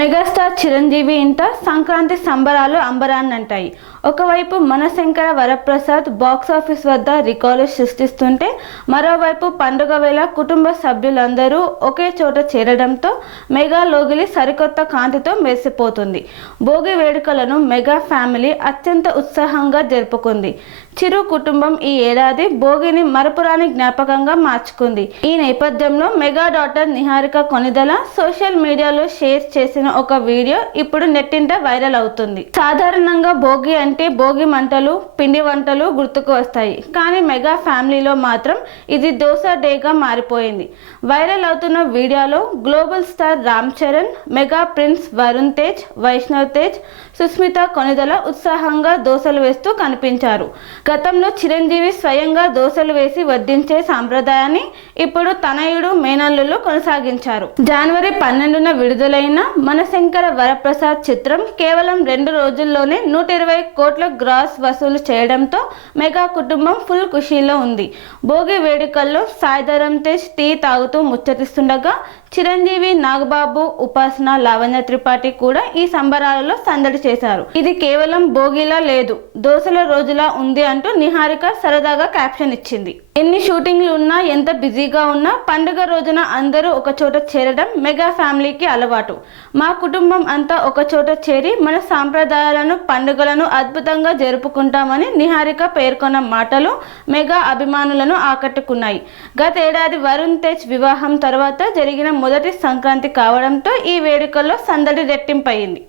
Megastar Chiranjeevi ఇంట సంక్రాంతి సంబరాలు అంబరాన్నంటాయి. ఒకవైపు మనశంకర వరప్రసాద్ బాక్సాఫీస్ వద్ద రికార్డు సృష్టిస్తుంటే, మరోవైపు పండుగ వేళ కుటుంబ సభ్యులందరూ ఒకే చోట చేరడంతో మెగా లోగిలి సరికొత్త కాంతితో మెరిసిపోతుంది. భోగి వేడుకలను మెగా ఫ్యామిలీ అత్యంత ఉత్సాహంగా జరుపుకుంది. చిరు కుటుంబం ఈ ఏడాది భోగిని మరపురాని జ్ఞాపకంగా మార్చుకుంది. ఈ నేపథ్యంలో mega daughter Niharika Konidela social మీడియాలో షేర్ చేసిన ఒక వీడియో ఇప్పుడు నెట్టింట వైరల్ అవుతుంది. సాధారణంగా భోగి అంటే భోగి మంటలు, పిండి వంటలు గుర్తుకు వస్తాయి. కానీ మెగా ఫ్యామిలీలో మాత్రం ఇది దోస డేగా మారిపోయింది. వైరల్ అవుతున్న వీడియోలో global star Ram Charan, mega prince Varun Tej, Vaishnav Tej, Sushmita Konidela ఉత్సాహంగా దోసలు వేస్తూ కనిపించారు. గతంలో చిరంజీవి స్వయంగా దోసలు వేసి వడ్డించే సాంప్రదాయాన్ని ఇప్పుడు తనయుడు మేనల్లులు కొనసాగించారు. జనవరి 12న విడుదలైన మనశంకర వరప్రసాద్ చిత్రం కేవలం 2 రోజుల్లోనే 120 కోట్ల గ్రాస్ వసూలు చేయడంతో మెగా కుటుంబం ఫుల్ ఖుషీలో ఉంది. భోగి వేడుకల్లో సాయిధరమ్ తేజ్ టీ తాగుతూ ముచ్చటిస్తుండగా, చిరంజీవి, నాగబాబు, ఉపాసన, లావణ్య త్రిపాఠి కూడా ఈ సంబరాలలో సందడి చేశారు. ఇది కేవలం భోగిలా లేదు, దోసల రోజులా ఉంది అంటూ నిహారిక సరదాగా క్యాప్షన్ ఇచ్చింది. ఎన్ని షూటింగ్లు ఉన్నా, ఎంత బిజీగా ఉన్నా పండుగ రోజున అందరూ ఒక చోట చేరడం మెగా ఫ్యామిలీకి అలవాటు. మా కుటుంబం అంతా ఒక చోట చేరి మన సాంప్రదాయాలను, పండుగలను అద్భుతంగా జరుపుకుంటామని నిహారిక పేర్కొన్న మాటలు మెగా అభిమానులను ఆకట్టుకున్నాయి. గతేడాది వరుణ్ తేజ్ వివాహం తర్వాత జరిగిన మొదటి సంక్రాంతి కావడంతో ఈ వేడుకల్లో సందడి రెట్టింపయింది.